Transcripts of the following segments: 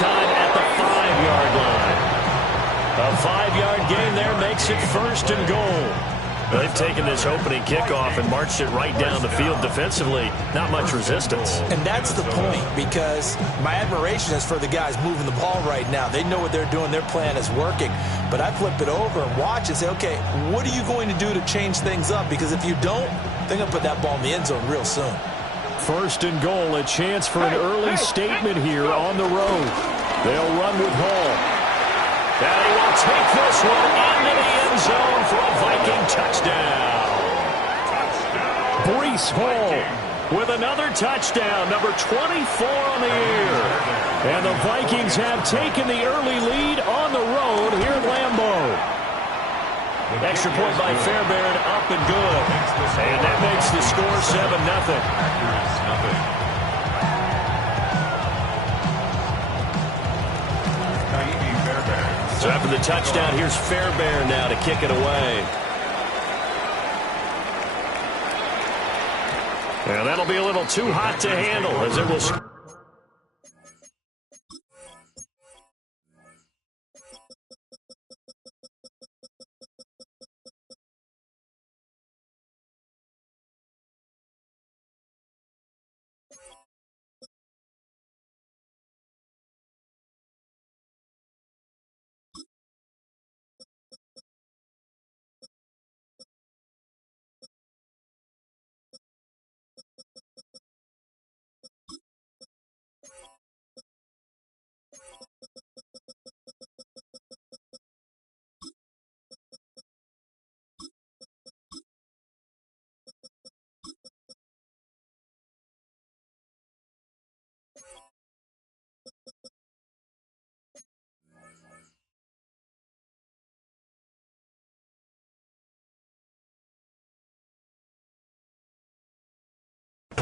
time at the 5-yard line. A 5-yard gain there makes it 1st and goal. They've taken this opening kickoff and marched it right down the field defensively. Not much resistance. And that's the point, because my admiration is for the guys moving the ball right now. They know what they're doing. Their plan is working. But I flip it over and watch and say, okay, what are you going to do to change things up? Because if you don't, they're going to put that ball in the end zone real soon. 1st and goal, a chance for an early statement here on the road. They'll run with Hall. And he will take this one into the end zone for a Viking touchdown. Breece Hall with another touchdown, number 24 on the year. And the Vikings have taken the early lead on the road here at Lambeau. Extra point by Fairbairn, up and good. And that makes the score 7-0. So after the touchdown, here's Fairbairn now to kick it away. And that'll be a little too hot to handle as it will.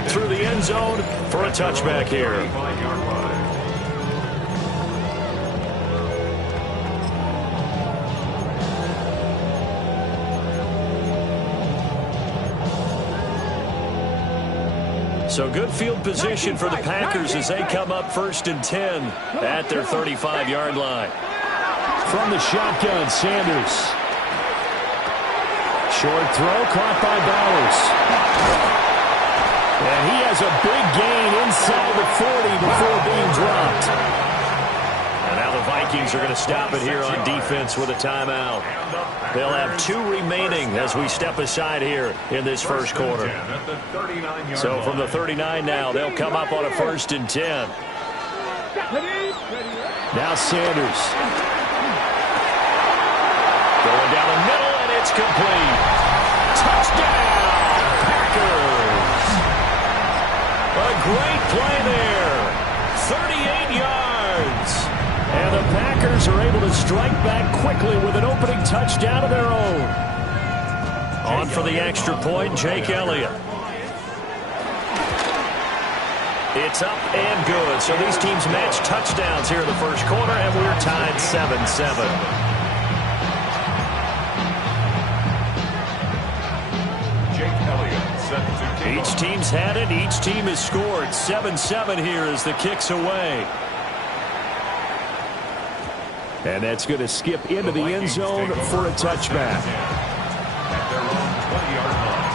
Through the end zone for a touchback here. So good field position for the Packers as they come up 1st and 10 at their 35-yard line. From the shotgun, Sanders. Short throw caught by Bowers. And he has a big gain inside the 40 before being dropped. And now the Vikings are going to stop it here on defense with a timeout. They'll have 2 remaining as we step aside here in this first quarter. So from the 39 now, they'll come up on a 1st and 10. Now Sanders. Going down the middle, and it's complete. Touchdown, Packers. A great play there. 38 yards. And the Packers are able to strike back quickly with an opening touchdown of their own. On for the extra point, Jake Elliott. It's up and good. So these teams match touchdowns here in the first quarter, and we're tied 7-7. Each team's had it. Each team has scored. 7-7 here as the kick's away. And that's going to skip into the end zone for a touchback. At their own 20-yard line.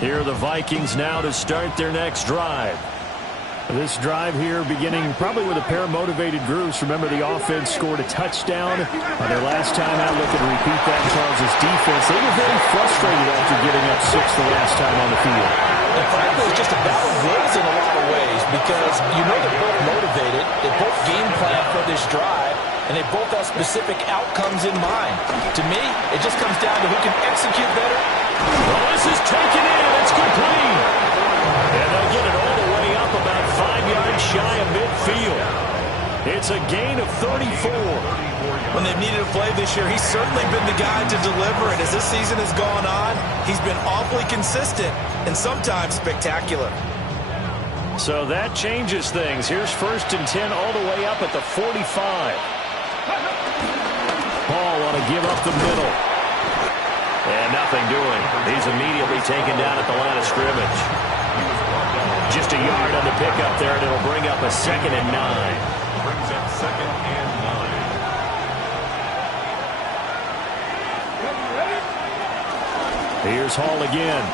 Here are the Vikings now to start their next drive. This drive here beginning probably with a pair of motivated groups. Remember, the offense scored a touchdown on their last time out. Looking to repeat that. Charles' defense, they were very frustrated after giving up 6 the last time on the field. And frankly, it's just a battle of wills in a lot of ways, because you know they're both motivated. They both game plan for this drive, and they both have specific outcomes in mind. To me, it just comes down to who can execute better. Well, this is taken in. It's complete. And they'll get it all the way up about 5 yards shy of midfield. It's a gain of 34. When they've needed a play this year, he's certainly been the guy to deliver. And as this season has gone on, he's been awfully consistent and sometimes spectacular. So that changes things. Here's 1st and 10 all the way up at the 45. Ball want to give up the middle. And nothing nothing doing. He's immediately taken down at the line of scrimmage. Just a yard on the pickup there, and it'll bring up a 2nd and 9. Brings up 2nd and 9. Here's Hall again.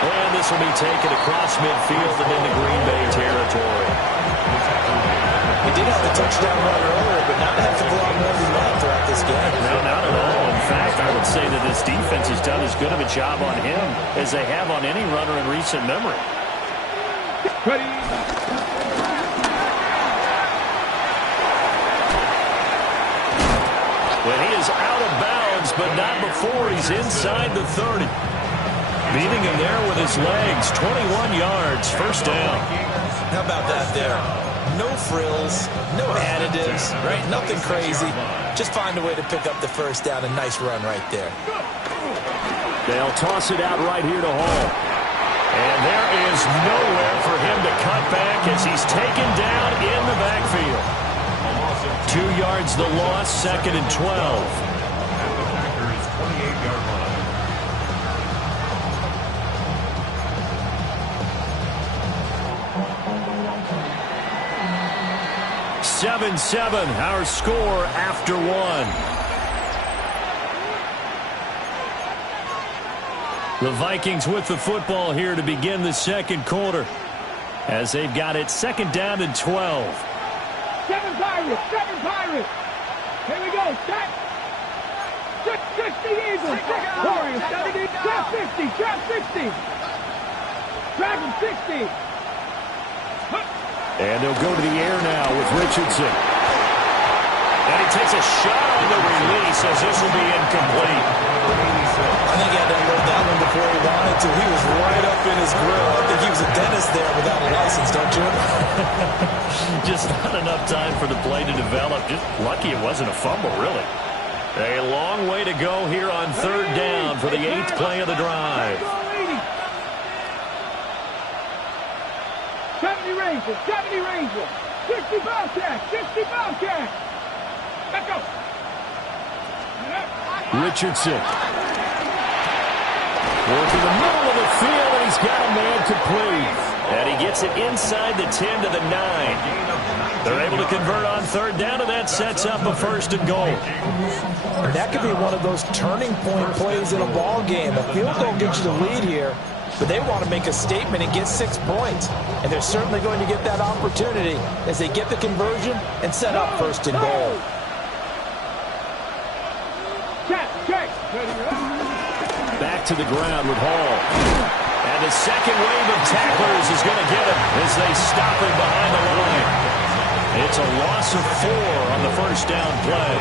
And this will be taken across midfield and into Green Bay territory. He did have the touchdown run earlier, but not a heck of a lot more than that throughout this game. No, not at all. In fact, I would say that this defense has done as good of a job on him as they have on any runner in recent memory. Ready. When he is out of bounds, but not before he's inside the 30. Beating him there with his legs. 21 yards, first down. How about that there? No frills, no additives, right? Nothing crazy. Just find a way to pick up the first down. A nice run right there. They'll toss it out right here to Hall. And there is nowhere for him to cut back as he's taken down in the backfield. 2 yards the loss, 2nd and 12. At the Packers' 28-yard line. 7-7, our score after 1. The Vikings with the football here to begin the second quarter as they've got it 2nd down and 12. 7 Pirates. Here we go. Set. 60 Eagles. Warriors. 70. Trap 50. Trap 60. Dragon 60. And they'll go to the air now with Richardson. And he takes a shot on the release as this will be incomplete. I think he had to unload that one before he wanted to. He was right up in his grill. I think he was a dentist there without a license, don't you? Just not enough time for the play to develop. Just lucky it wasn't a fumble, really. A long way to go here on 3rd down for the 8th play of the drive. 70 Rangers. 60 Bobcats. 60 Bobcats. Let's go. Richardson. Working the middle of the field, and he's got a man complete. And he gets it inside the 10 to the 9. They're able to convert on 3rd down, and that sets up a 1st and goal. And that could be one of those turning point plays in a ball game. A field goal gets you the lead here, but they want to make a statement and get 6 points. And they're certainly going to get that opportunity as they get the conversion and set up 1st and goal. Back to the ground with Hall. And the second wave of tacklers is going to get him as they stop him behind the line. It's a loss of 4 on the 1st down play.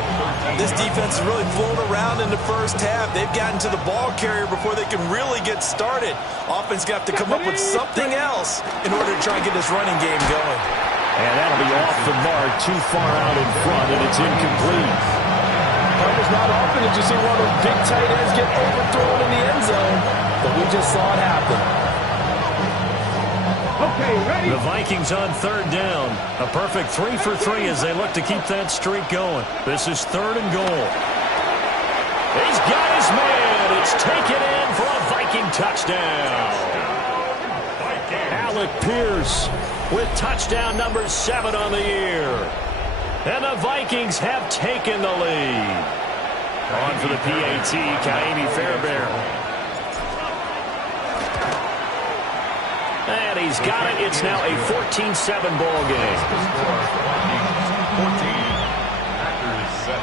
This defense has really flown around in the first half. They've gotten to the ball carrier before they can really get started. Offense got to come up with something else in order to try and get this running game going. And that'll be off the mark, too far out in front, and it's incomplete. It's not often that you see one of those big tight ends get overthrown in the end zone, but we just saw it happen. Okay, ready? The Vikings on 3rd down. A perfect 3 for 3 as they look to keep that streak going. This is 3rd and goal. He's got his man. It's taken in for a Viking touchdown. Alec Pierce with touchdown number 7 on the year. And the Vikings have taken the lead. On for the PAT, Ka'imi Fairbairn. And he's got it. It's now a 14-7 ball game. 14, Packers 7.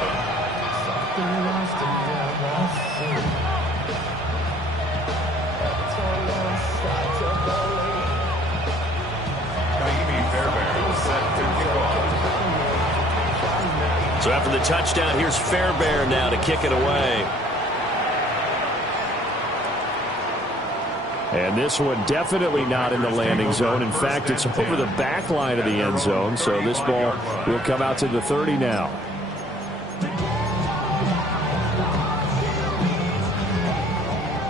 Ka'imi Fairbairn set to kick off. So after the touchdown, here's Fairbairn now to kick it away. And this one definitely not in the landing zone. In fact, it's over the back line of the end zone. So this ball will come out to the 30 now.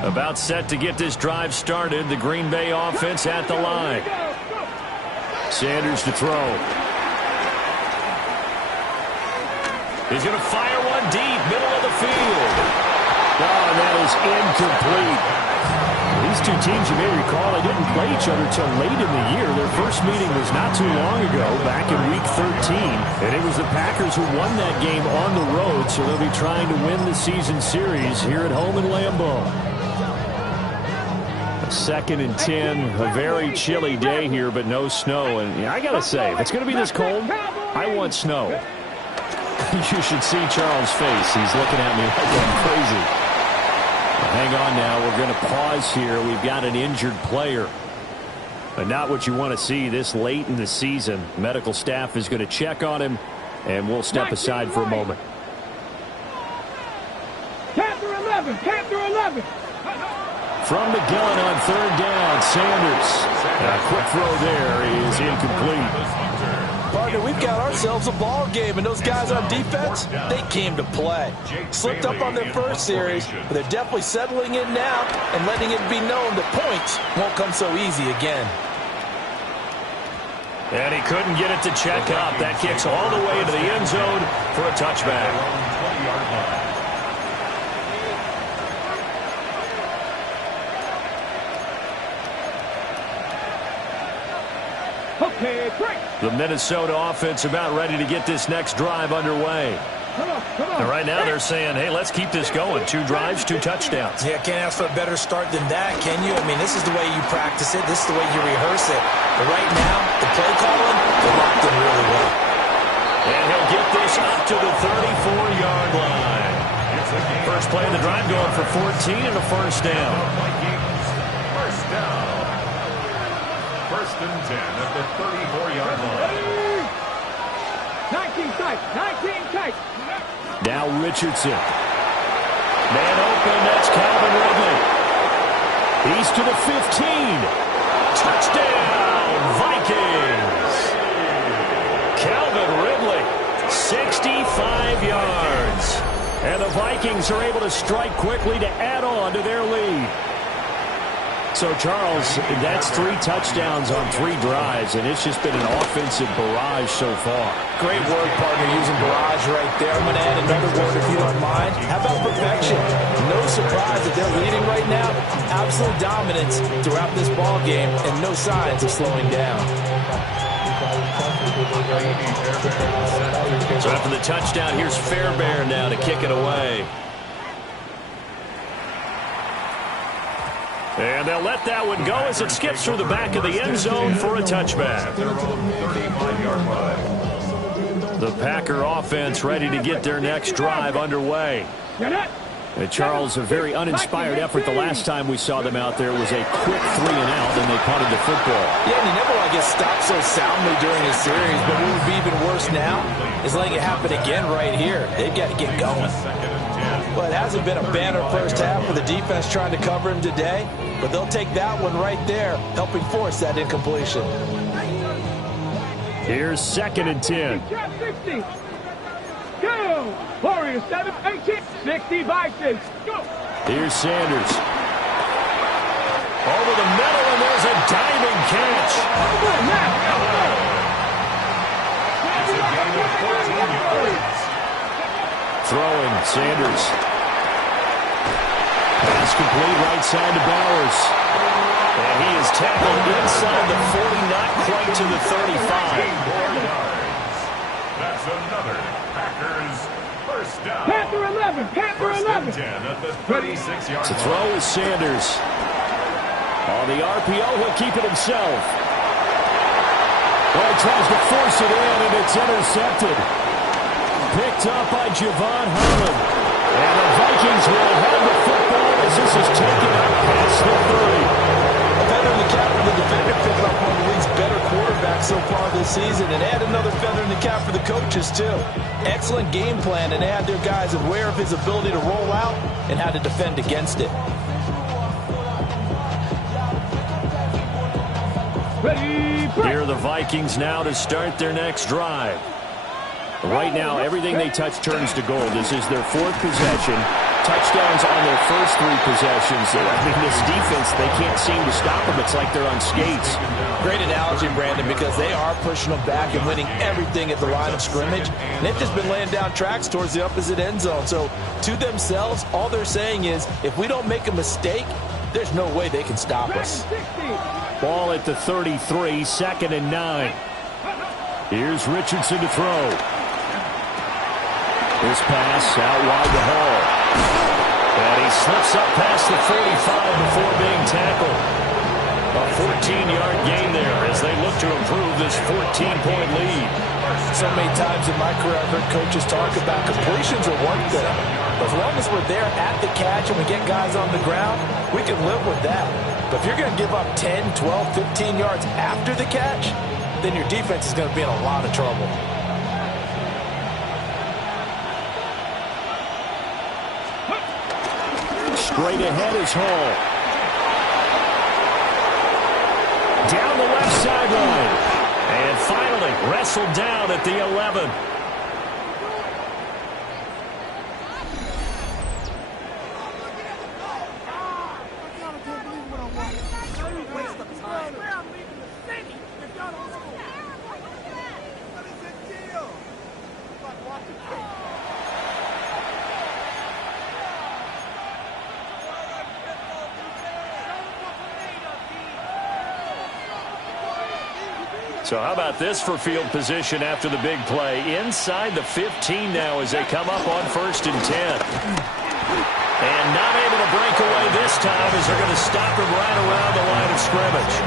About set to get this drive started. The Green Bay offense at the line. Sanders to throw. He's going to fire one deep, middle of the field. is incomplete. These two teams, you may recall, they didn't play each other until late in the year. Their first meeting was not too long ago, back in Week 13. And it was the Packers who won that game on the road, so they'll be trying to win the season series here at home in Lambeau. 2nd and 10, a very chilly day here, but no snow. And I got to say, if it's going to be this cold, I want snow. You should see Charles' face. He's looking at me like I'm crazy. Hang on now. We're going to pause here. We've got an injured player. But not what you want to see this late in the season. Medical staff is going to check on him, and we'll step aside for a moment. Panther 11, Panther 11. From McGillen on 3rd down, Sanders. A quick throw there is incomplete. Partner, we've got ourselves a ball game, and those guys on defense, they came to play. Slipped up on their first series, but they're definitely settling in now and letting it be known that points won't come so easy again. And he couldn't get it to check up. That kicks all the way into the end zone for a touchback. Okay, break. The Minnesota offense about ready to get this next drive underway. Come on, come on. And right now they're saying, hey, let's keep this going. 2 drives, 2 touchdowns. Yeah, can't ask for a better start than that, can you? I mean, this is the way you practice it. This is the way you rehearse it. But right now, the play calling, they're locked in really well. And he'll get this up to the 34-yard line. First play of the drive going for 14 and a first down. First down. 1st and 10 at the 34-yard line. 19 tight, 19 tight. Now Richardson. Man open, that's Calvin Ridley. He's to the 15. Touchdown, Vikings. Calvin Ridley, 65 yards. And the Vikings are able to strike quickly to add on to their lead. So, Charles, that's 3 touchdowns on 3 drives, and it's just been an offensive barrage so far. Great work, partner, using barrage right there. I'm going to add another word, if you don't mind. How about perfection? No surprise that they're leading right now. Absolute dominance throughout this ball game, and no signs of slowing down. So after the touchdown, here's Fairbairn now to kick it away. And they'll let that one go as it skips through the back of the end zone for a touchback. The Packer offense ready to get their next drive underway. And Charles, a very uninspired effort the last time we saw them out there was a quick 3-and-out, and they punted the football. Yeah, and he never want to get stopped so soundly during his series, but what would be even worse now is letting it happen again right here. They've got to get going. Well, it hasn't been a banner first half for the defense trying to cover him today, but they'll take that one right there, helping force that incompletion. Here's 2nd and 10. 60. Go! Warriors 7, 18, 60 Vikings. Go! Here's Sanders. Over the middle, and there's a diving catch. Throwing, Sanders. Pass complete right side to Bowers. And he is tackled inside the 40, not quite to the 35. That's another Packers first down. Panther 11, Panther 11. 10 at the 36-yard To throw is Sanders. On the RPO, he'll keep it himself. Well, he tries to force it in, and it's intercepted. Picked up by Javon Holland. And the Vikings will have the football as this is taken up past the 30. A feather in the cap for the defender, picking up one of the league's better quarterbacks so far this season, and add another feather in the cap for the coaches, too. Excellent game plan, and add their guys aware of his ability to roll out and how to defend against it. Here are the Vikings now to start their next drive. Right now, everything they touch turns to gold. This is their 4th possession to touchdowns on their first 3 possessions. I mean, this defense, they can't seem to stop them. It's like they're on skates. Great analogy, Brandon, because they are pushing them back and winning everything at the line of scrimmage. And they've just been laying down tracks towards the opposite end zone. So to themselves, all they're saying is, if we don't make a mistake, there's no way they can stop us. Ball at the 33, 2nd and 9. Here's Richardson to throw. This pass out wide to Hall. And he slips up past the 45 before being tackled. A 14-yard gain there as they look to improve this 14-point lead. So many times in my career, I've heard coaches talk about completions are one thing. But as long as we're there at the catch and we get guys on the ground, we can live with that. But if you're going to give up 10, 12, 15 yards after the catch, then your defense is going to be in a lot of trouble. Straight ahead is Hall. Down the left sideline. And finally wrestled down at the 11. So how about this for field position after the big play? Inside the 15 now as they come up on 1st and 10. And not able to break away this time as they're going to stop him right around the line of scrimmage.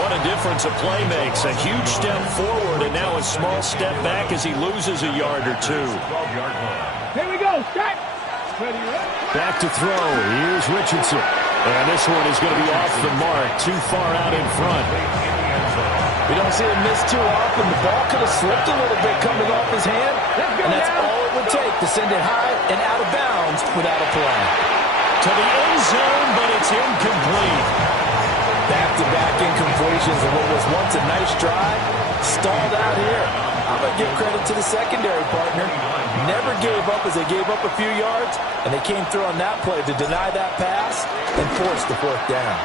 What a difference a play makes. A huge step forward and now a small step back as he loses a yard or 2. Here we go. Set. Back to throw. Here's Richardson. And this one is going to be off the mark. Too far out in front. We don't see him miss too often. The ball could have slipped a little bit coming off his hand, and that's all it would take to send it high and out of bounds without a play. To the end zone, but it's incomplete. Back-to-back incompletions of what was once a nice drive, stalled out here. I'm going to give credit to the secondary partner. Never gave up as they gave up a few yards, and they came through on that play to deny that pass and force the 4th down.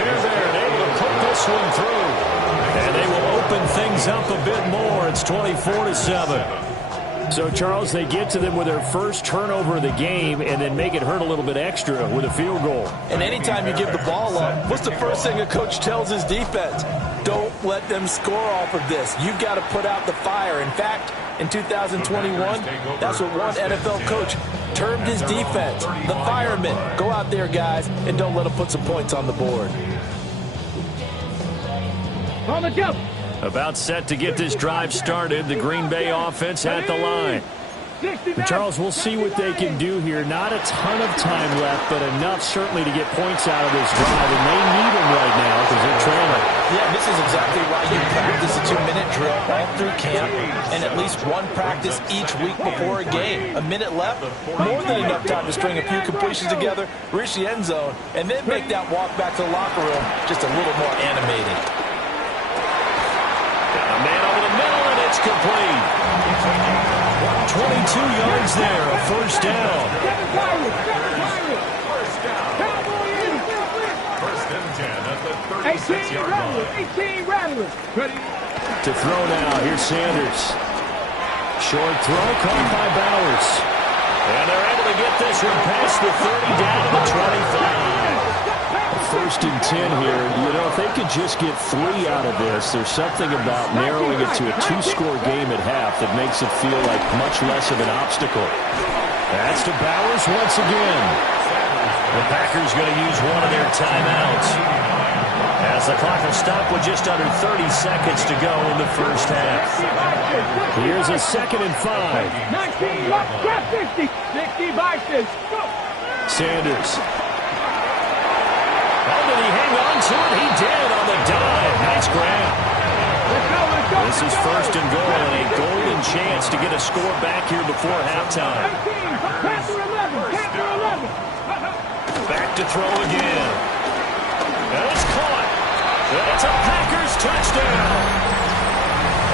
Fairbairn able to put this one through. And they will open things up a bit more. It's 24-7. So, Charles, they get to them with their first turnover of the game and then make it hurt a little bit extra with a field goal. And anytime you give the ball up, what's the first thing a coach tells his defense? Don't let them score off of this. You've got to put out the fire. In fact, in 2021, that's what one NFL coach termed his defense. The firemen. Go out there, guys, and don't let them put some points on the board. On the jump. About set to get this drive started. The Green Bay offense at the line. And Charles, we'll see what they can do here. Not a ton of time left, but enough certainly to get points out of this drive. And they need them right now because they're trailing. Yeah, this is exactly why you practice a 2-minute drill all through camp and at least one practice each week before a game. A minute left, more than enough time to string a few completions together, reach the end zone, and then make that walk back to the locker room just a little more animated. Got a man over the middle, and it's complete. 22 yards there, a 1st down. First and 10 at the 36-yard line. 18 Rattlers. Ready? To throw now, here's Sanders. Short throw caught by Bowers. And they're able to get this one past the 30 down to the 25. 1st and 10 here. You know, if they could just get 3 out of this, there's something about narrowing it to a 2-score game at half that makes it feel like much less of an obstacle. That's to Bowers once again. The Packers going to use one of their timeouts as the clock will stop with just under 30 seconds to go in the first half. Here's a 2nd and 5. 19 left, 50. 60 Vikings. Sanders. Oh, did he hang on to it? He did on the dive. Nice grab. This is 1st and goal and a golden chance to get a score back here before halftime. Back to throw again. And it's caught. It's a Packers touchdown.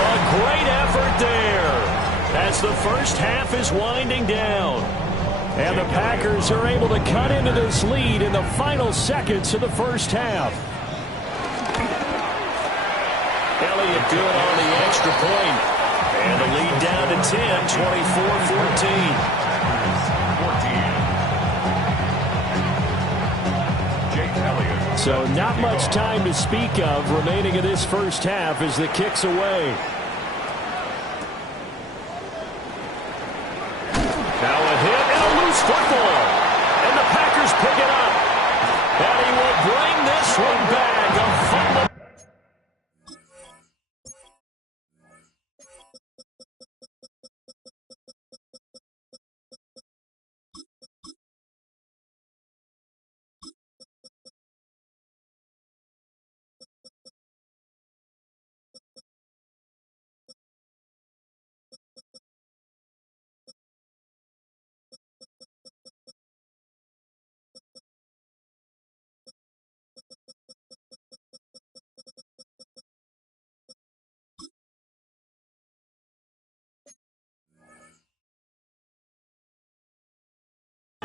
A great effort there as the first half is winding down. And the Packers are able to cut into this lead in the final seconds of the first half. Elliott good on the extra point. And the lead down to 10, 24-14. So not much time to speak of remaining in this first half as the kick's away. Now a hit and a loose football. And the Packers pick it up. And he will bring this one back. A fumble.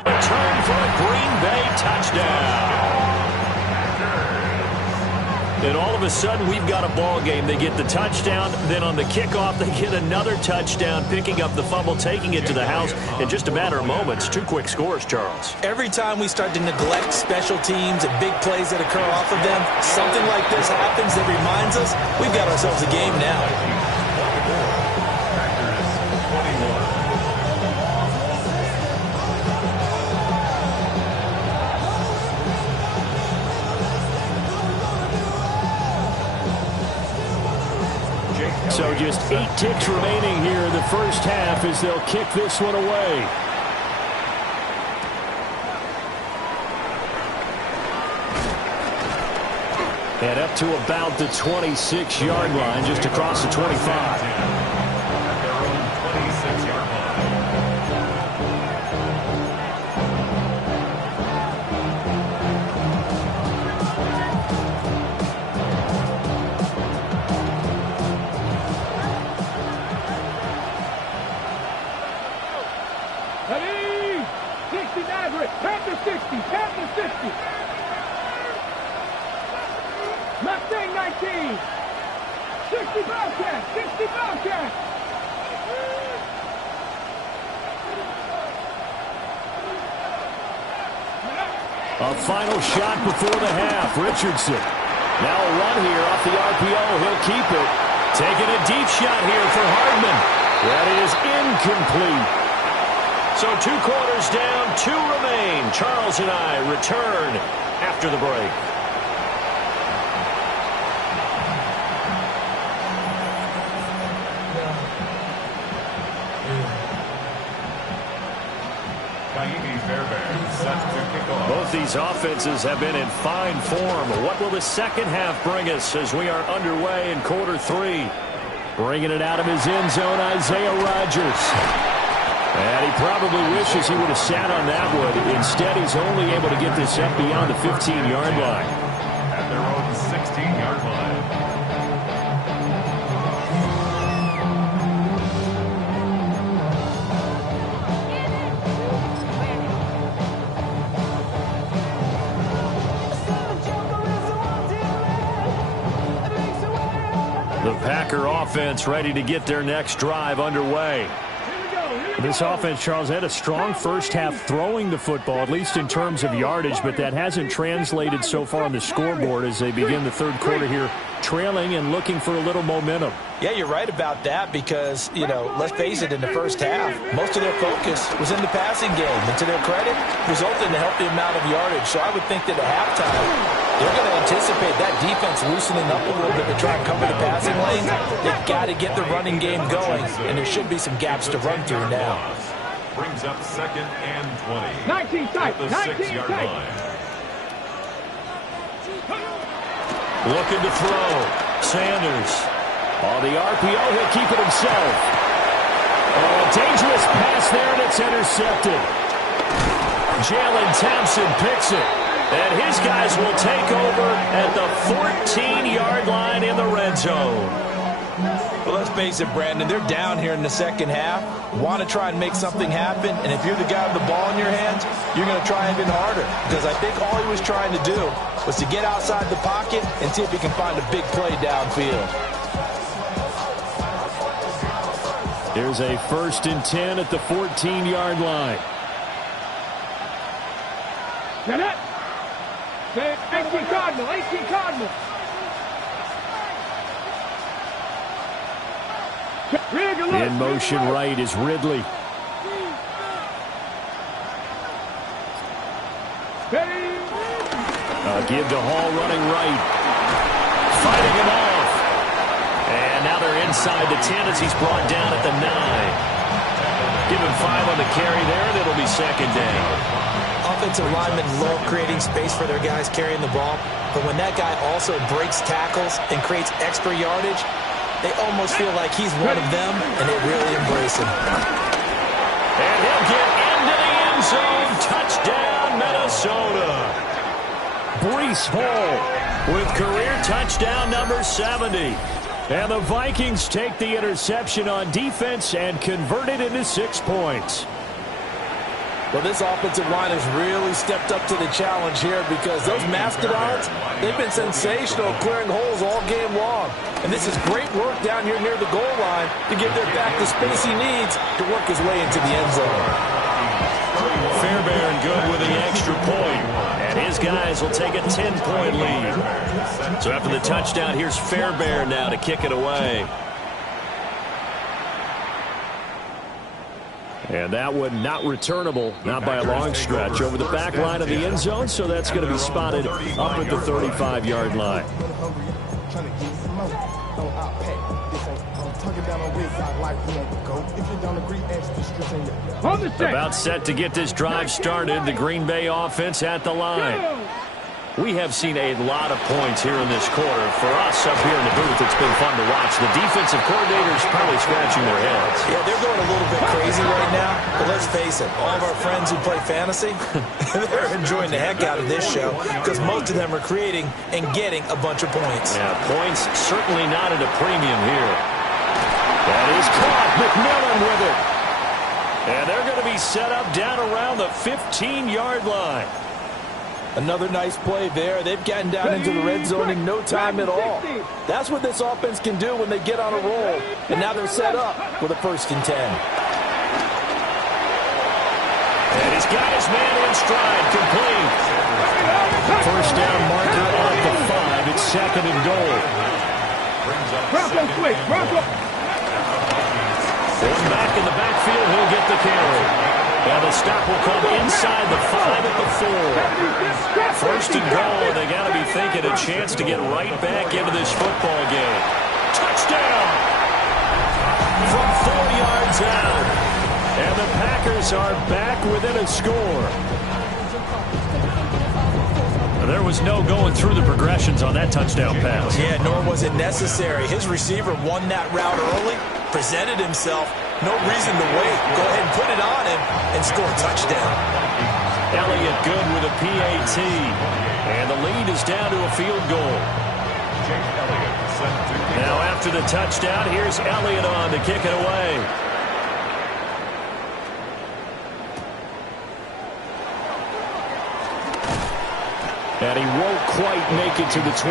Return for a Green Bay touchdown. And all of a sudden, we've got a ball game. They get the touchdown. Then on the kickoff, they get another touchdown, picking up the fumble, taking it to the house in just a matter of moments. 2 quick scores, Charles. Every time we start to neglect special teams and big plays that occur off of them, something like this happens that reminds us we've got ourselves a game now. So just 8 ticks remaining here in the first half as they'll kick this one away. And up to about the 26-yard line, just across the 25. Mustang 19. 60 Bobcat. 60 Bobcat. A final shot before the half. Richardson. Now a run here off the RPO. He'll keep it. Taking a deep shot here for Hardman. That is incomplete. So 2 quarters down, 2 remain. Charles and I return after the break. Both these offenses have been in fine form. What will the second half bring us as we are underway in quarter 3? Bringing it out of his end zone, Isaiah Rodgers. And he probably wishes he would have sat on that one. Instead, he's only able to get this up beyond the 15-yard line. At their own 16-yard line. The Packer offense ready to get their next drive underway. This offense, Charles, had a strong first half throwing the football, at least in terms of yardage, but that hasn't translated so far on the scoreboard as they begin the third quarter here, trailing and looking for a little momentum. Yeah, you're right about that because, you know, let's face it, in the first half, most of their focus was in the passing game. And to their credit, resulted in a healthy amount of yardage. So I would think that at halftime, they're going to anticipate that defense loosening up a little bit to try and cover the passing lanes. They've got to get the running game going, and there should be some gaps to run through now. Brings up 2nd and 20. 19 tight. At the 6-yard line. Looking to throw. Sanders. On the RPO, he'll keep it himself. Oh, a dangerous pass there, and it's intercepted. Jalen Thompson picks it. And his guys will take over at the 14-yard line in the red zone. Well, let's face it, Brandon, they're down here in the second half, want to try and make something happen, and if you're the guy with the ball in your hands, you're going to try even harder, because I think all he was trying to do was to get outside the pocket and see if he can find a big play downfield. Here's a 1st and 10 at the 14-yard line. Get it. 18 Cardinal, 18 Cardinal. In motion right is Ridley. Give to Hall running right. Fighting him off. And now they're inside the 10 as he's brought down at the 9. Give him 5 on the carry there, and it'll be 2nd down. Offensive linemen love creating space for their guys carrying the ball, but when that guy also breaks tackles and creates extra yardage, they almost feel like he's one of them, and they really embrace him. And he'll get into the end zone. Touchdown, Minnesota. Breece Hall with career touchdown number 70. And the Vikings take the interception on defense and convert it into 6 points. Well, this offensive line has really stepped up to the challenge here because those Mastodons, they've been sensational clearing holes all game long. And this is great work down here near the goal line to give their back the space he needs to work his way into the end zone. Fairbairn good with the extra point. And his guys will take a 10-point lead. So after the touchdown, here's Fairbairn now to kick it away. And that one not returnable, not by a long stretch, over the back line of the end zone, so that's going to be spotted up at the 35-yard line. About set to get this drive started, the Green Bay offense at the line. We have seen a lot of points here in this quarter. For us up here in the booth, it's been fun to watch. The defensive coordinators probably scratching their heads. Yeah, they're going a little bit crazy right now. But let's face it, all of our friends who play fantasy, they're enjoying the heck out of this show because most of them are creating and getting a bunch of points. Yeah, points certainly not at a premium here. That is caught. McMillan with it. And they're going to be set up down around the 15-yard line. Another nice play there. They've gotten down into the red zone in no time at all. That's what this offense can do when they get on a roll. And now they're set up with a 1st and 10. And he's got his man in stride, complete. 1st down marker off the 5. It's 2nd and goal. Bronco quick, Bronco. One back in the backfield, he'll get the carry. And the stop will come inside the 5 at the 4. 1st and goal, and they got to be thinking a chance to get right back into this football game. Touchdown! From 4 yards out. And the Packers are back within a score. There was no going through the progressions on that touchdown pass. Yeah, nor was it necessary. His receiver won that route early, presented himself. No reason to wait. Go ahead and put it on him and score a touchdown. Elliott good with a PAT. And the lead is down to a field goal. Now after the touchdown, here's Elliott on to kick it away. And he won't quite make it to the 25.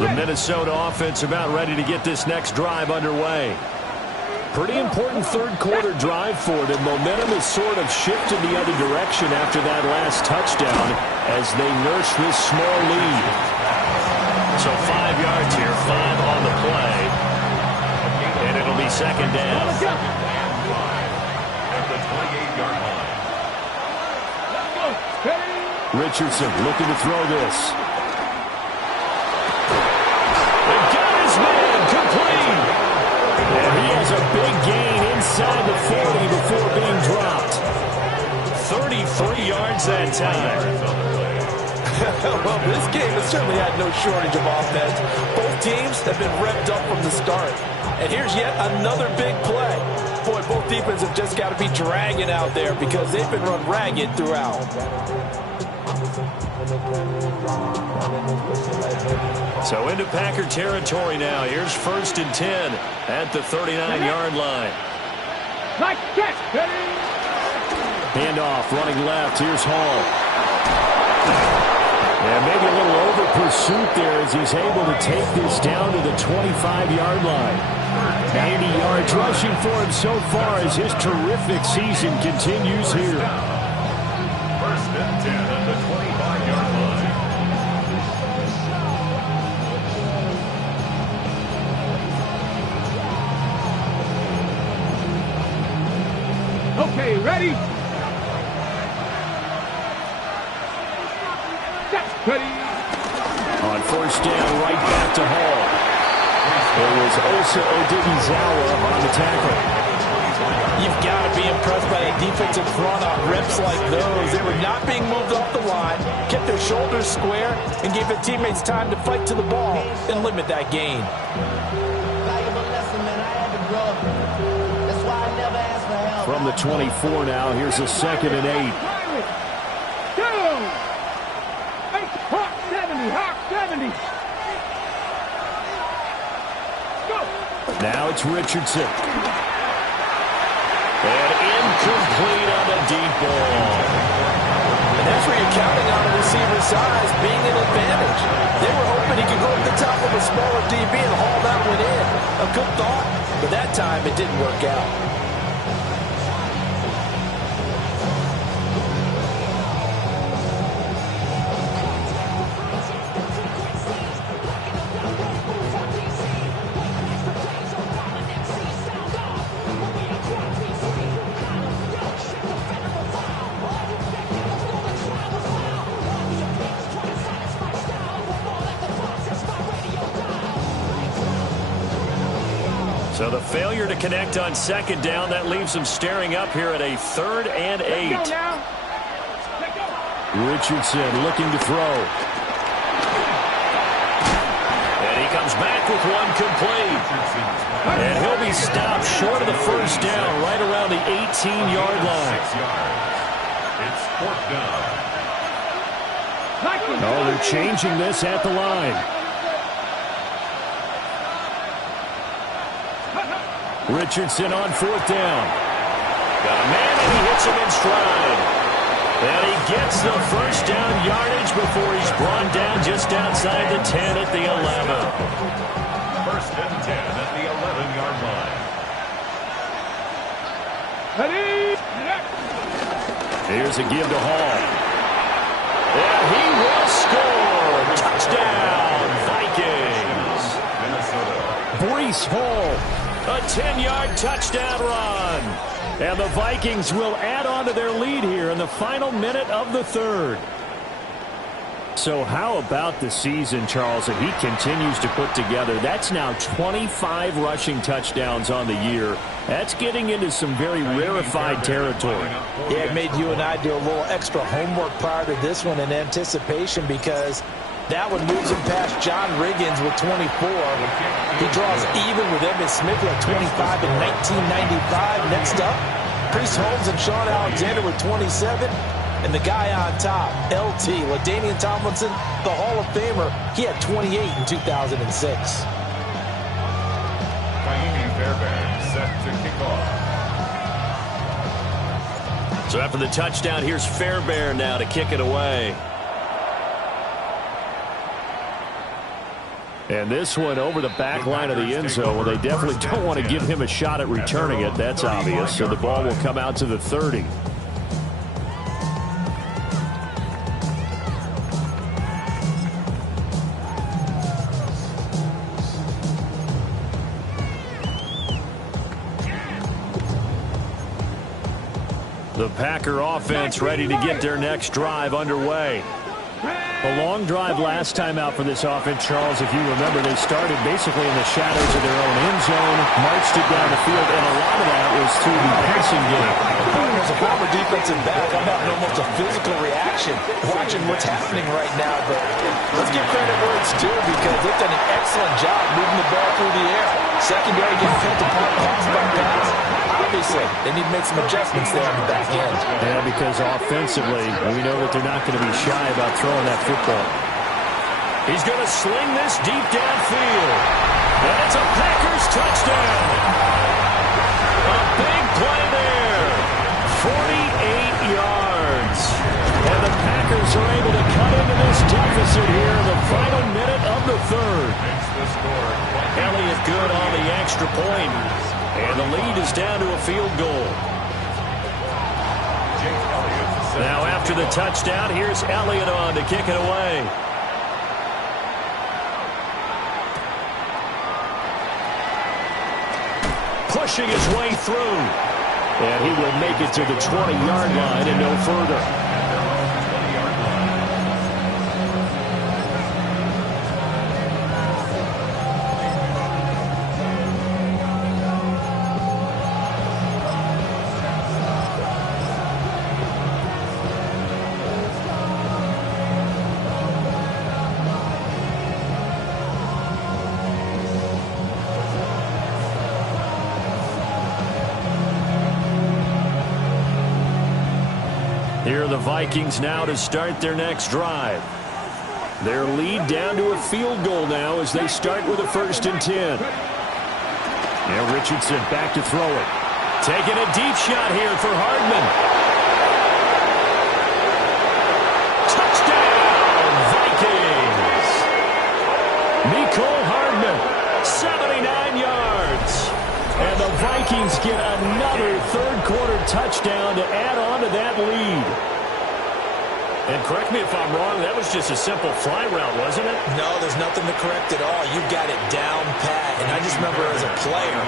The Minnesota offense about ready to get this next drive underway. Pretty important third-quarter drive for them. Momentum has sort of shifted the other direction after that last touchdown as they nurse this small lead. So 5 yards here, 5 on the play. And it'll be 2nd down. At the 28-yard line. Richardson looking to throw this. They got his man complete. And he has a big gain inside the 40 before being dropped. 33 yards that time. Well, this game has certainly had no shortage of offense. Both teams have been revved up from the start. And here's yet another big play. Boy, both defenses have just got to be dragging out there because they've been run ragged throughout. So into Packer territory now. Here's 1st and 10 at the 39-yard line. Like catch. Handoff, running left. Here's Hall. And maybe a little over pursuit there as he's able to take this down to the 25-yard line. 90 yards rushing for him so far as his terrific season continues here. 1st and 10 at the 25-yard line. Okay, ready? Ready. On 1st down, right back to Hall. It was Osa Odighizuwa on the tackle. You've got to be impressed by that defensive front on reps like those. They were not being moved off the line, kept their shoulders square, and gave their teammates time to fight to the ball and limit that gain. From the 24 now, here's a 2nd and 8. Hawk 70, Hawk 70. Go. Now it's Richardson. And incomplete on the deep ball. And that's where you're counting on the receiver's size being an advantage. They were hoping he could go to the top of a smaller DB and haul that one in. A good thought, but that time it didn't work out. So the failure to connect on 2nd down, that leaves them staring up here at a 3rd and 8. Richardson looking to throw. And he comes back with one complete. And he'll be stopped short of the 1st down, right around the 18-yard line. It's 4th down. Oh, they're changing this at the line. Richardson on 4th down. Got a man and he hits him in stride. And he gets the 1st down yardage before he's brought down just outside the 10 at the 11. 1st and 10 at the 11-yard line. Ready. Here's a give to Hall. And he will score. Touchdown, Vikings. Breece Hall. A 10-yard touchdown run. And the Vikings will add on to their lead here in the final minute of the 3rd. So how about the season, Charles, that he continues to put together? That's now 25 rushing touchdowns on the year. That's getting into some very rarefied territory. Yeah, it made you and I do a little extra homework prior to this one in anticipation because that one moves him past John Riggins with 24. He draws even with Emmitt Smith at 25 in 1995. Next up, Priest Holmes and Sean Alexander with 27. And the guy on top, LT, LaDainian Tomlinson, the Hall of Famer, he had 28 in 2006. Ka'imi Fairbairn set to kick off. So after the touchdown, here's Fairbairn now to kick it away. And this one over the back line of the end zone. Well, they definitely don't want to give him a shot at returning it. That's obvious. So the ball will come out to the 30. The Packer offense ready to get their next drive underway. A long drive last time out for this offense, Charles. If you remember, they started basically in the shadows of their own end zone, marched it down the field, and a lot of that was through the passing game. As a former defensive back, I'm having almost a physical reaction watching what's happening right now. But let's give credit where it's due because they've done an excellent job moving the ball through the air. Secondary getting picked apart pass by pass. obviously, they need to make some adjustments there on the back end. Yeah, because offensively, we know that they're not going to be shy about throwing that football. He's going to sling this deep downfield. And it's a Packers touchdown. A big play there. 48 yards. And the Packers are able to cut into this deficit here in the final minute of the third. Elliott good on the extra point. And the lead is down to a field goal. Now after the touchdown, here's Elliott on to kick it away. Pushing his way through. And he will make it to the 20-yard line and no further. Here are the Vikings now to start their next drive. Their lead down to a field goal now as they start with a 1st and 10. Now Richardson back to throw it. Taking a deep shot here for Hardman. Touchdown, Vikings! Mecole Hardman, 79 yards. And the Vikings get another third-quarter touchdown to add on to that lead. And correct me if I'm wrong, that was just a simple fly route, wasn't it? No, there's nothing to correct at all. You got it down pat. And I just remember as a player,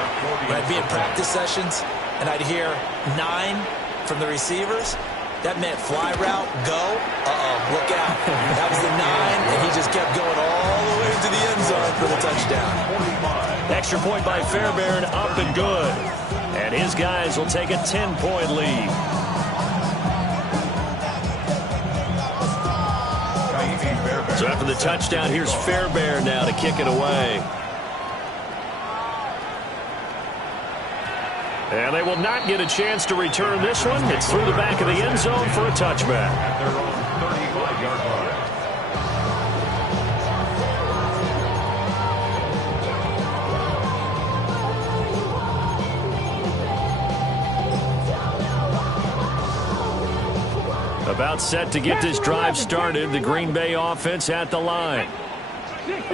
when I'd be in practice sessions, and I'd hear 9 from the receivers, that meant fly route, go, look out. That was the 9, and he just kept going all the way to the end zone for the touchdown. Extra point by Fairbairn, up and good. And his guys will take a 10-point lead. So after the touchdown, here's Fairbairn now to kick it away. And they will not get a chance to return this one. It's through the back of the end zone for a touchback. At their own 35-yard line. About set to get this drive started. The Green Bay offense at the line.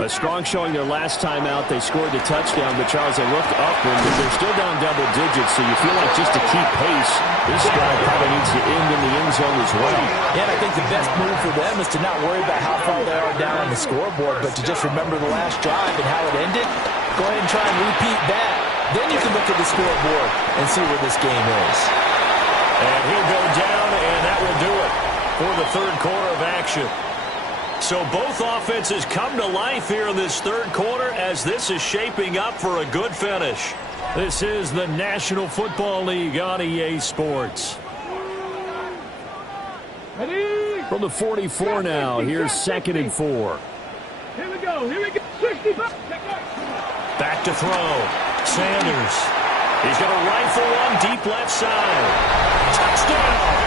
A strong showing their last time out. They scored the touchdown, but Charles, they looked upward, but they're still down double digits, so you feel like just to keep pace, this guy probably needs to end in the end zone as well. Yeah, and I think the best move for them is to not worry about how far they are down on the scoreboard, but to just remember the last drive and how it ended. Go ahead and try and repeat that. Then you can look at the scoreboard and see where this game is. And he'll go down, and that will do it for the third quarter of action. So both offenses come to life here in this third quarter as this is shaping up for a good finish. This is the National Football League on EA Sports. Ready? From the 44 now, here's 2nd and 4. Here we go. 65. Back to throw. Sanders. He's going to rifle one deep left side. Touchdown!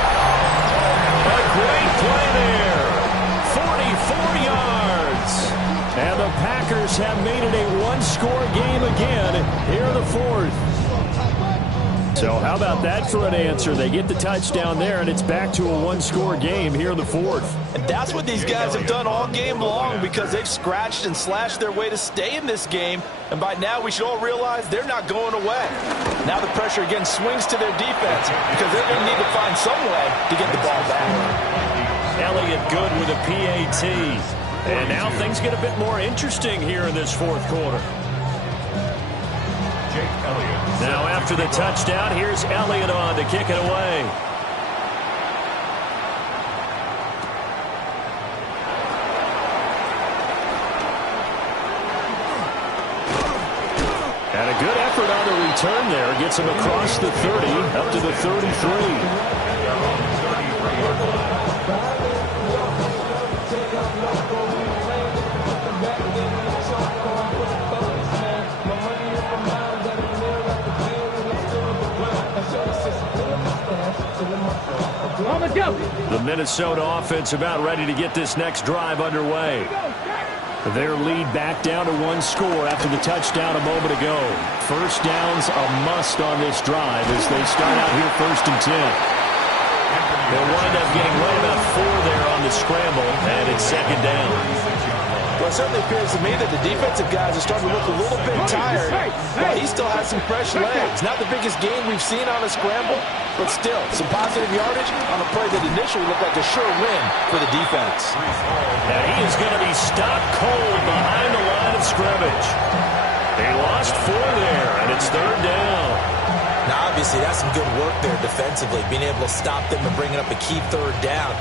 A great play there. 44 yards. And the Packers have made it a one-score game again here in the fourth. So how about that for an answer? They get the touchdown there, and it's back to a one-score game here in the fourth. And that's what these guys have done all game long because they've scratched and slashed their way to stay in this game. And by now, we should all realize they're not going away. Now the pressure again swings to their defense because they're going to need to find some way to get the ball back. Elliott good with a PAT. And now things get a bit more interesting here in this fourth quarter. Now after the touchdown, here's Elliott on to kick it away. And a good effort on the return there. Gets him across the 30, up to the 33. Minnesota offense about ready to get this next drive underway. Their lead back down to 1 score after the touchdown a moment ago. First down's a must on this drive as they start out here 1st and 10. They'll wind up getting right about 4 there on the scramble, and it's 2nd down. Well, it certainly appears to me that the defensive guys are starting to look a little bit tired while he still has some fresh legs. Not the biggest gain we've seen on a scramble, but still, some positive yardage on a play that initially looked like a sure win for the defense. And he is going to be stopped cold behind the line of scrimmage. They lost 4 there, and it's 3rd down. Now, obviously, that's some good work there defensively, being able to stop them and bringing up a key 3rd down.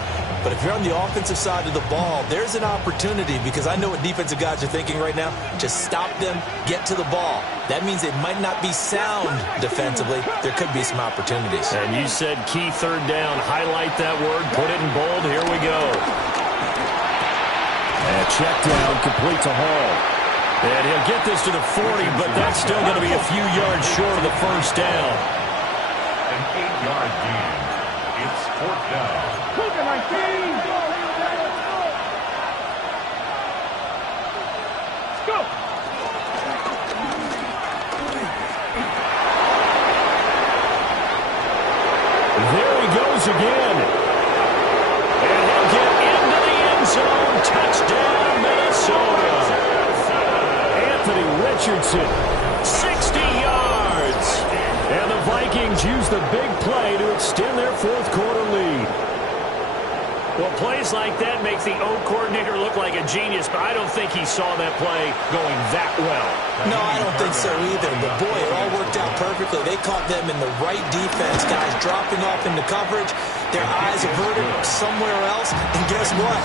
But if you're on the offensive side of the ball, there's an opportunity because I know what defensive guys are thinking right now. Just stop them, get to the ball. That means they might not be sound defensively. There could be some opportunities. And you said key 3rd down. Highlight that word. Put it in bold. Here we go. And check down complete to Hall. And he'll get this to the 40, but that's still going to be a few yards short of the 1st down. An 8-yard gain. It's 4th down. Go! There he goes again. And he'll get into the end zone. Touchdown, Minnesota. Anthony Richardson, 60 yards. And the Vikings use the big play to extend their 4th quarter lead. Well, plays like that make the O coordinator look like a genius, but I don't think he saw that play going that well. No, I don't think so either. But, boy, it all worked out perfectly. They caught them in the right defense. Guys dropping off into coverage. Their eyes averted somewhere else. And guess what?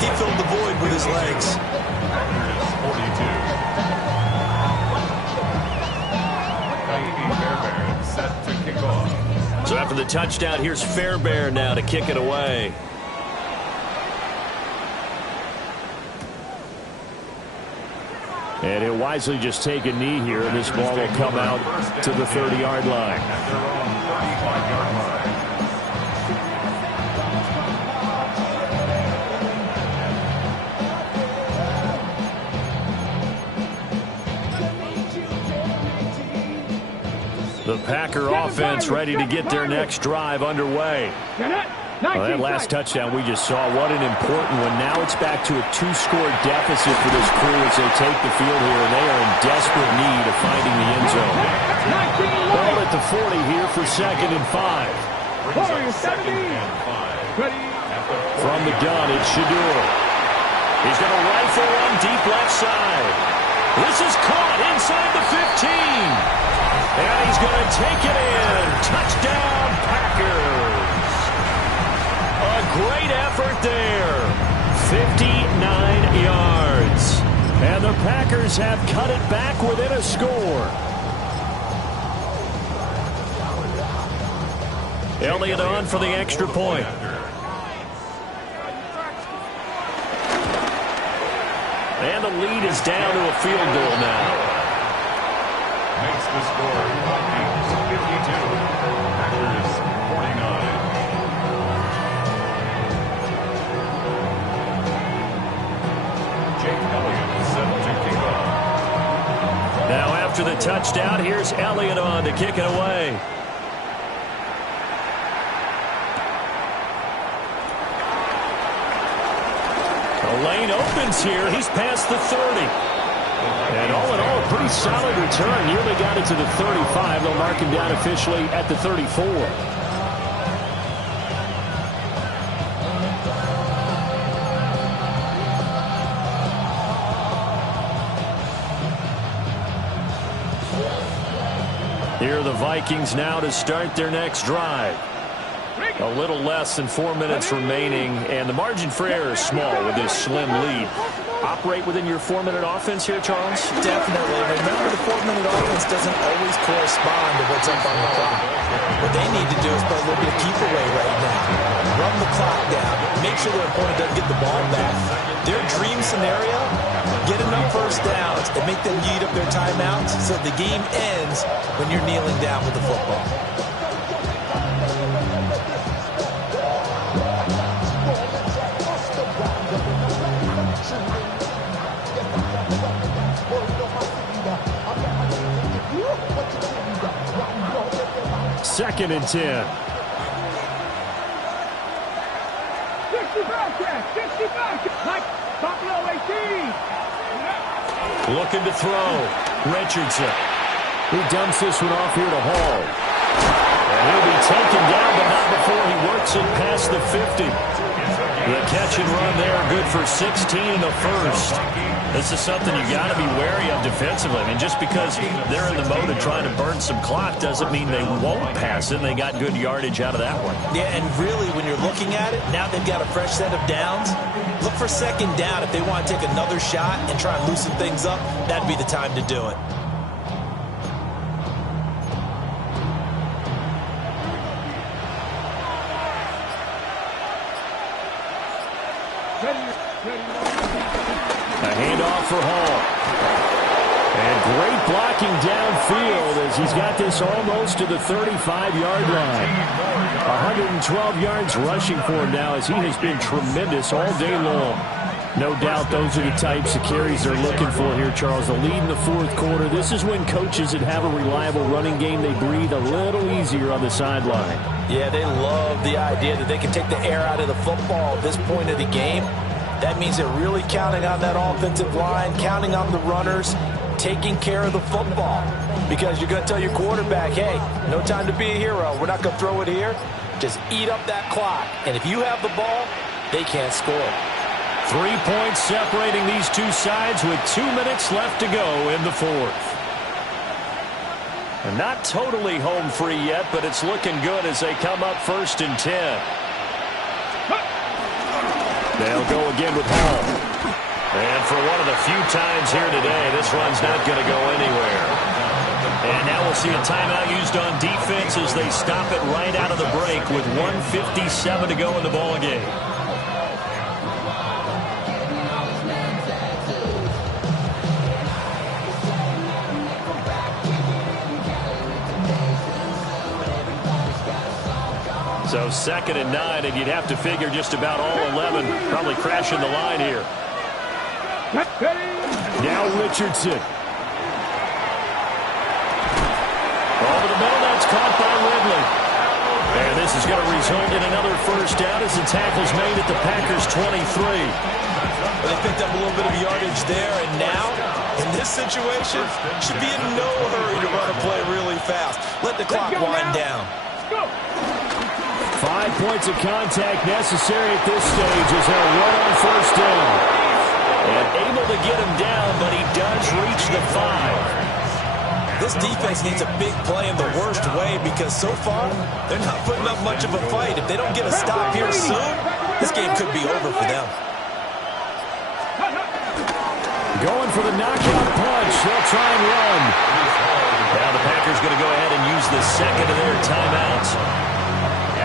He filled the void with his legs. 42. Fairbairn set to kick off. So after the touchdown, here's Fairbairn now to kick it away. And he'll wisely just take a knee here, and this ball will come out to the 30-yard line. At their own 35-yard line. The Packer offense ready to get their next drive underway. Well, that last touchdown we just saw, what an important one. Now it's back to a 2-score deficit for this crew as they take the field here, and they are in desperate need of finding the end zone. Ball at the 40 here for 2nd and 5. From the gun, it's Shedeur. He's going to rifle one deep left side. This is caught inside the 15. And he's going to take it in. Touchdown, Packers. A great effort there. 59 yards. And the Packers have cut it back within a score. Elliott on for the extra point. And the lead is down to a field goal now. Makes the score Vikings 52. Packers 49. Jake Elliott set to kick off. Now after the touchdown, here's Elliott on to kick it away. The lane opens here. He's past the 30. And all in all, a pretty solid return. Nearly got it to the 35. They'll mark him down officially at the 34. Here are the Vikings now to start their next drive. A little less than 4 minutes remaining, and the margin for error is small with this slim lead. Operate within your 4-minute offense here, Charles? Definitely. Remember, the 4-minute offense doesn't always correspond to what's up on the clock. What they need to do is play a little bit of keep away right now. Run the clock down. Make sure their opponent doesn't get the ball back. Their dream scenario, get enough first downs and make them eat up their timeouts so the game ends when you're kneeling down with the football. 2nd and 10. 65. Mike, Buffalo 18. Looking to throw. Richardson. He dumps this one off here to Hall. And he'll be taken down, but not before he works it past the 50. The catch and run there, good for 16 in the first. This is something you got to be wary of defensively. I mean, just because they're in the mode of trying to burn some clock doesn't mean they won't pass it. And they got good yardage out of that one. Yeah, and really, when you're looking at it, now they've got a fresh set of downs. Look for 2nd down. If they want to take another shot and try and loosen things up, that'd be the time to do it. A handoff for Hall. And great blocking downfield as he's got this almost to the 35-yard line. 112 yards rushing for him now as he has been tremendous all day long. No doubt those are the types of carries they're looking for here, Charles. The lead in the 4th quarter. This is when coaches that have a reliable running game, they breathe a little easier on the sideline. Yeah, they love the idea that they can take the air out of the football at this point of the game. That means they're really counting on that offensive line, counting on the runners, taking care of the football. Because you're going to tell your quarterback, hey, no time to be a hero. We're not going to throw it here. Just eat up that clock. And if you have the ball, they can't score. 3 points separating these two sides with 2 minutes left to go in the 4th. And not totally home free yet, but it's looking good as they come up 1st and 10. They'll go again with Hall. And for one of the few times here today, this run's not going to go anywhere. And now we'll see a timeout used on defense as they stop it right out of the break with 1:57 to go in the ball game. So 2nd and 9, and you'd have to figure just about all 11 probably crashing the line here. Now Richardson. Over the middle, that's caught by Ridley. And this is going to result in another 1st down as the tackle's made at the Packers' 23. Well, they picked up a little bit of yardage there, and now, in this situation, should be in no hurry to run a play really fast. Let the clock wind down. 5 points of contact necessary at this stage as they'll run on 1st down. And able to get him down, but he does reach the 5. This defense needs a big play in the worst way because so far, they're not putting up much of a fight. If they don't get a stop here soon, this game could be over for them. Going for the knockout punch. They'll try and run. Now the Packers going to go ahead and use the 2nd of their timeouts,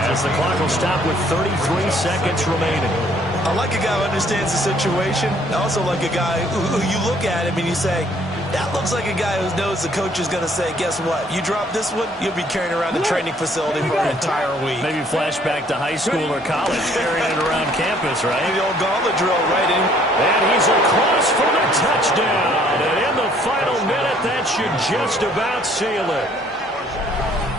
as the clock will stop with 33 seconds remaining. I like a guy who understands the situation. I also like a guy who you look at him and you say, that looks like a guy who knows the coach is going to say, guess what? You drop this one, you'll be carrying around the training facility for an entire week. Maybe flashback to high school or college, carrying it around campus, right? The old gauntlet drill, right in. And he's across for the touchdown. And in the final minute, that should just about seal it.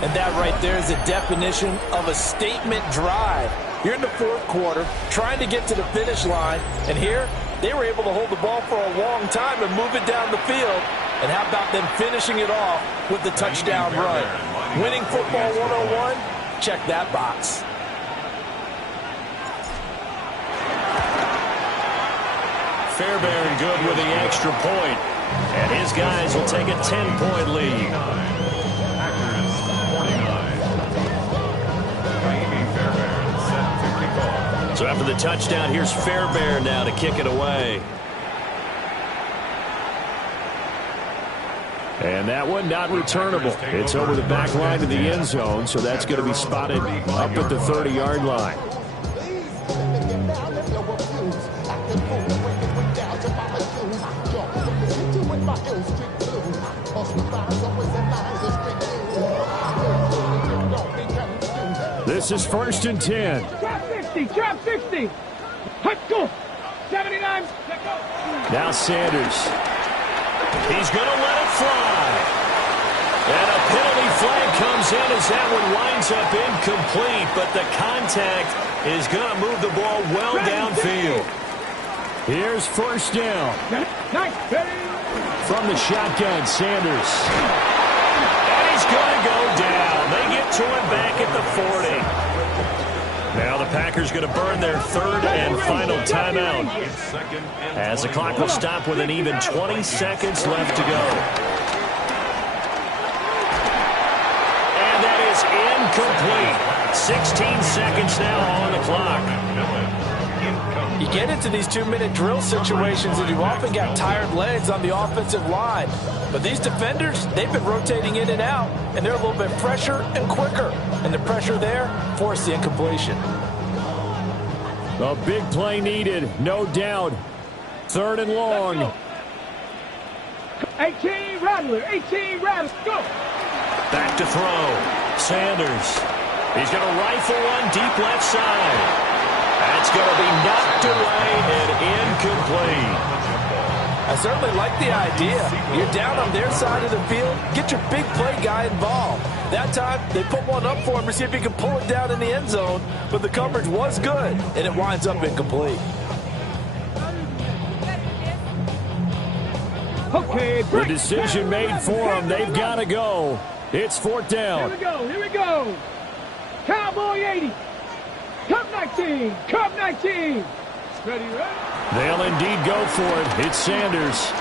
And that right there is the definition of a statement drive. You're in the 4th quarter, trying to get to the finish line, and here they were able to hold the ball for a long time and move it down the field. And how about them finishing it off with the touchdown run? Winning football 101, check that box. Fairbairn good with the extra point, and his guys will take a 10-point lead. So after the touchdown, here's Fairbairn now to kick it away. And that one not returnable. It's over the back line to the end zone, so that's going to be spotted up at the 30-yard line. This is 1st and 10. Drop 60. Let's go. 79. Let's go. Now Sanders. He's going to let it fly. And a penalty flag comes comes in as that one winds up incomplete, but the contact is going to move the ball well downfield. Here's first down. From the shotgun, Sanders. And he's going to go down. They get to him back at the 40. Now the Packers going to burn their third and final timeout, as the clock will stop with an even 20 seconds left to go. And that is incomplete. 16 seconds now on the clock. You get into these 2-minute drill situations and you often got tired legs on the offensive line. But these defenders, they've been rotating in and out, and they're a little bit fresher and quicker. And the pressure there forced the incompletion. A big play needed, no doubt. Third and long. 18 Rattler, 18 Rattler, go! Back to throw. Sanders. He's going to rifle one deep left side. That's going to be knocked away and incomplete. I certainly like the idea. You're down on their side of the field. Get your big play guy involved. That time, they put one up for him to see if he can pull it down in the end zone. But the coverage was good, and it winds up incomplete. Okay, the decision made for them. They've got to go. It's fourth down. Here we go. Cowboy 80. Cup 19. Cup 19. Ready? They'll indeed go for it. It's Sanders.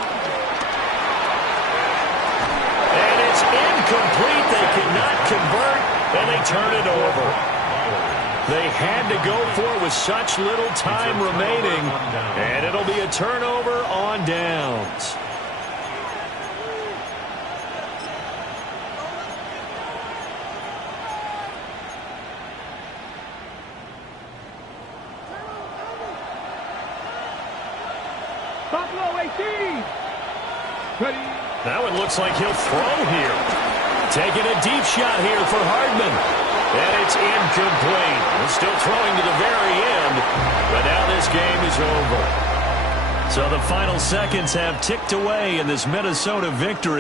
And it's incomplete. They cannot convert, and they turn it over. They had to go for it with such little time remaining, and it'll be a turnover on downs. Buffalo 18. Ready? Now it looks like he'll throw here. Taking a deep shot here for Hardman. And it's incomplete. He's still throwing to the very end. But now this game is over. So the final seconds have ticked away in this Minnesota victory.